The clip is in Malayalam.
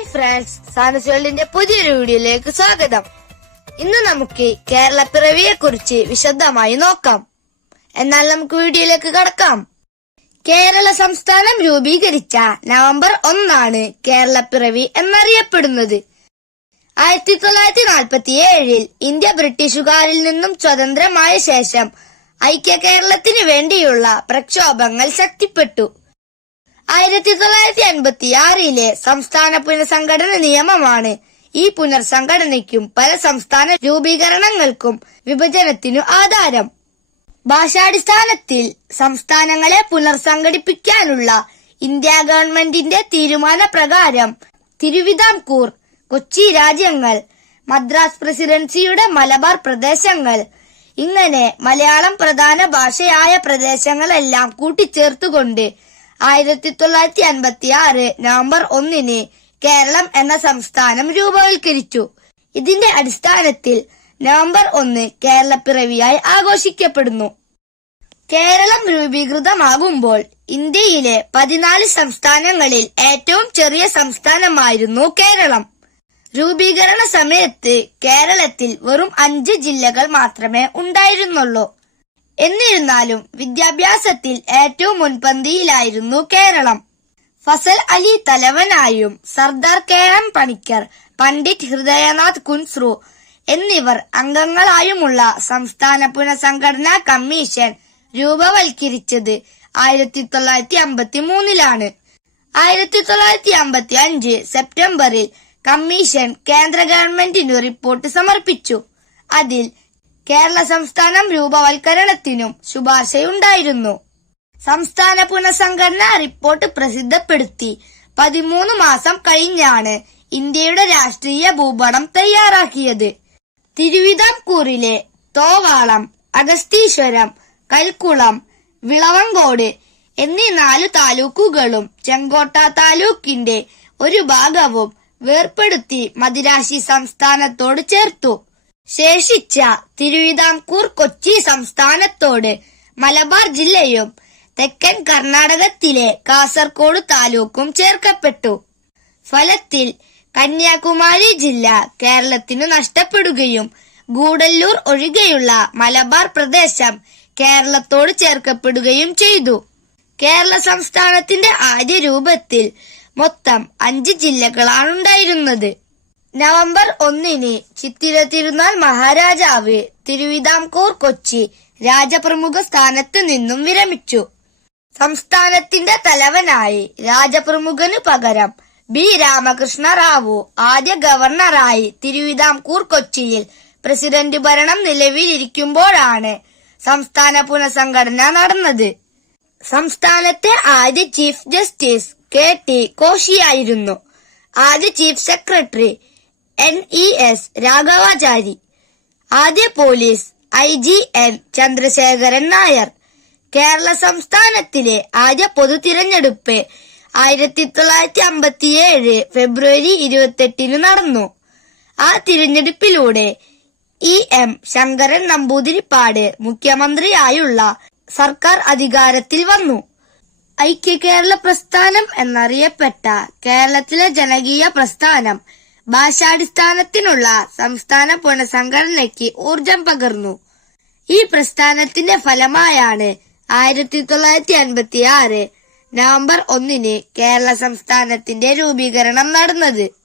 ഹായ് ഫ്രണ്ട്സ് സാനസ് വേൾഡിന്റെ പുതിയൊരു വീഡിയോയിലേക്ക് സ്വാഗതം. ഇന്ന് നമുക്ക് കേരള പിറവിയെ കുറിച്ച് വിശദമായി നോക്കാം. എന്നാൽ നമുക്ക് വീഡിയോയിലേക്ക് കടക്കാം. കേരള സംസ്ഥാനം രൂപീകരിച്ച നവംബർ ഒന്നാണ് കേരള പിറവി എന്നറിയപ്പെടുന്നത്. ആയിരത്തി തൊള്ളായിരത്തി നാൽപ്പത്തി ഏഴിൽ ഇന്ത്യ ബ്രിട്ടീഷുകാരിൽ നിന്നും സ്വതന്ത്രമായ ശേഷം ഐക്യ കേരളത്തിന് വേണ്ടിയുള്ള പ്രക്ഷോഭങ്ങൾ ശക്തിപ്പെട്ടു. ആയിരത്തി തൊള്ളായിരത്തി അൻപത്തി ആറിലെ സംസ്ഥാന പുനഃസംഘടന നിയമമാണ്. ഈ പുനർസംഘടനയ്ക്കും പല സംസ്ഥാന രൂപീകരണങ്ങൾക്കും വിഭജനത്തിനു ആധാരം. ഭാഷാടിസ്ഥാനത്തിൽ സംസ്ഥാനങ്ങളെ പുനർസംഘടിപ്പിക്കാനുള്ള ഇന്ത്യ ഗവൺമെന്റിന്റെ തീരുമാന പ്രകാരം തിരുവിതാംകൂർ കൊച്ചി രാജ്യങ്ങൾ മദ്രാസ് പ്രസിഡൻസിയുടെ മലബാർ പ്രദേശങ്ങൾ ഇങ്ങനെ മലയാളം പ്രധാന ഭാഷയായ പ്രദേശങ്ങളെല്ലാം കൂട്ടിച്ചേർത്തുകൊണ്ട് ആയിരത്തി തൊള്ളായിരത്തി അൻപത്തി ആറ് നവംബർ ഒന്നിന് കേരളം എന്ന സംസ്ഥാനം രൂപവൽക്കരിച്ചു. ഇതിന്റെ അടിസ്ഥാനത്തിൽ നവംബർ ഒന്ന് കേരളപ്പിറവിയായി ആഘോഷിക്കപ്പെടുന്നു. കേരളം രൂപീകൃതമാകുമ്പോൾ ഇന്ത്യയിലെ പതിനാല് സംസ്ഥാനങ്ങളിൽ ഏറ്റവും ചെറിയ സംസ്ഥാനമായിരുന്നു കേരളം. രൂപീകരണ സമയത്ത് കേരളത്തിൽ വെറും അഞ്ച് ജില്ലകൾ മാത്രമേ ഉണ്ടായിരുന്നുള്ളൂ. എന്നിരുന്നാലും വിദ്യാഭ്യാസത്തിൽ ഏറ്റവും മുൻപന്തിയിലായിരുന്നു കേരളം. ഫസൽ അലി തലവനായും സർദാർ കെ എം പണിക്കർ പണ്ഡിറ്റ് ഹൃദയനാഥ് കുൻസ്രു എന്നിവർ അംഗങ്ങളായുമുള്ള സംസ്ഥാന പുനഃസംഘടനാ കമ്മീഷൻ രൂപവൽക്കരിച്ചത് ആയിരത്തി തൊള്ളായിരത്തി അമ്പത്തി മൂന്നിലാണ് ആയിരത്തി തൊള്ളായിരത്തി അമ്പത്തി അഞ്ച് സെപ്റ്റംബറിൽ കമ്മീഷൻ കേന്ദ്ര ഗവൺമെന്റിനു റിപ്പോർട്ട് സമർപ്പിച്ചു. അതിൽ കേരള സംസ്ഥാനം രൂപവൽക്കരണത്തിനും ശുപാർശയുണ്ടായിരുന്നു. സംസ്ഥാന പുനഃസംഘടന റിപ്പോർട്ട് പ്രസിദ്ധപ്പെടുത്തി. പതിമൂന്ന് മാസം കഴിഞ്ഞാണ് ഇന്ത്യയുടെ രാഷ്ട്രീയ ഭൂപടം തയ്യാറാക്കിയത്. തിരുവിതാംകൂറിലെ തോവാളം അഗസ്തീശ്വരം കൽക്കുളം വിളവങ്കോട് എന്നീ നാലു താലൂക്കുകളും ചെങ്കോട്ട താലൂക്കിന്റെ ഒരു ഭാഗവും വേർപ്പെടുത്തി മദിരാശി സംസ്ഥാനത്തോട് ചേർത്തു. ശേഷിച്ച തിരുവിതാംകൂർ കൊച്ചി സംസ്ഥാനത്തോട് മലബാർ ജില്ലയും തെക്കൻ കർണാടകത്തിലെ കാസർഗോഡ് താലൂക്കും ചേർക്കപ്പെട്ടു. ഫലത്തിൽ കന്യാകുമാരി ജില്ല കേരളത്തിനു നഷ്ടപ്പെടുകയും ഗൂഡല്ലൂർ ഒഴികെയുള്ള മലബാർ പ്രദേശം കേരളത്തോട് ചേർക്കപ്പെടുകയും ചെയ്തു. കേരള സംസ്ഥാനത്തിന്റെ ആദ്യ രൂപത്തിൽ മൊത്തം അഞ്ച് ജില്ലകളാണുണ്ടായിരുന്നത്. നവംബർ ഒന്നിന് ചിത്തിര തിരുനാൾ മഹാരാജാവ് തിരുവിതാംകൂർ കൊച്ചി രാജപ്രമുഖ സ്ഥാനത്ത് നിന്നും വിരമിച്ചു. സംസ്ഥാനത്തിന്റെ തലവനായി രാജപ്രമുഖന് പകരം ബി. രാമകൃഷ്ണ റാവു ആദ്യ ഗവർണറായി തിരുവിതാംകൂർ കൊച്ചിയിൽ പ്രസിഡന്റ് ഭരണം നിലവിലിരിക്കുമ്പോഴാണ് സംസ്ഥാന പുനഃസംഘടന നടന്നത്. സംസ്ഥാനത്തെ ആദ്യ ചീഫ് ജസ്റ്റിസ് കെ. ടി. കോശിയായിരുന്നു. ആദ്യ chief secretary N E S Raghavachari. ആദ്യ police I G N Chandrasekharan Nair. Kerala സംസ്ഥാനത്തിലെ ആദ്യ പൊതു തിരഞ്ഞെടുപ്പ് ആയിരത്തി തൊള്ളായിരത്തി അമ്പത്തിയേഴ് ഫെബ്രുവരി ഇരുപത്തെട്ടിന് നടന്നു. ആ തിരഞ്ഞെടുപ്പിലൂടെ ഇ എം ശങ്കരൻ നമ്പൂതിരിപ്പാട് മുഖ്യമന്ത്രിയായുള്ള സർക്കാർ അധികാരത്തിൽ വന്നു. ഐക്യ കേരള പ്രസ്ഥാനം എന്നറിയപ്പെട്ട കേരളത്തിലെ ജനകീയ പ്രസ്ഥാനം ഭാഷാടിസ്ഥാനത്തിനുള്ള സംസ്ഥാന പുനഃസംഘടനയ്ക്ക് ഊർജം പകർന്നു. ഈ പ്രസ്ഥാനത്തിന്റെ ഫലമായാണ് ആയിരത്തി തൊള്ളായിരത്തി അൻപത്തി ആറ് നവംബർ ഒന്നിന് കേരള സംസ്ഥാനത്തിന്റെ രൂപീകരണം നടന്നത്.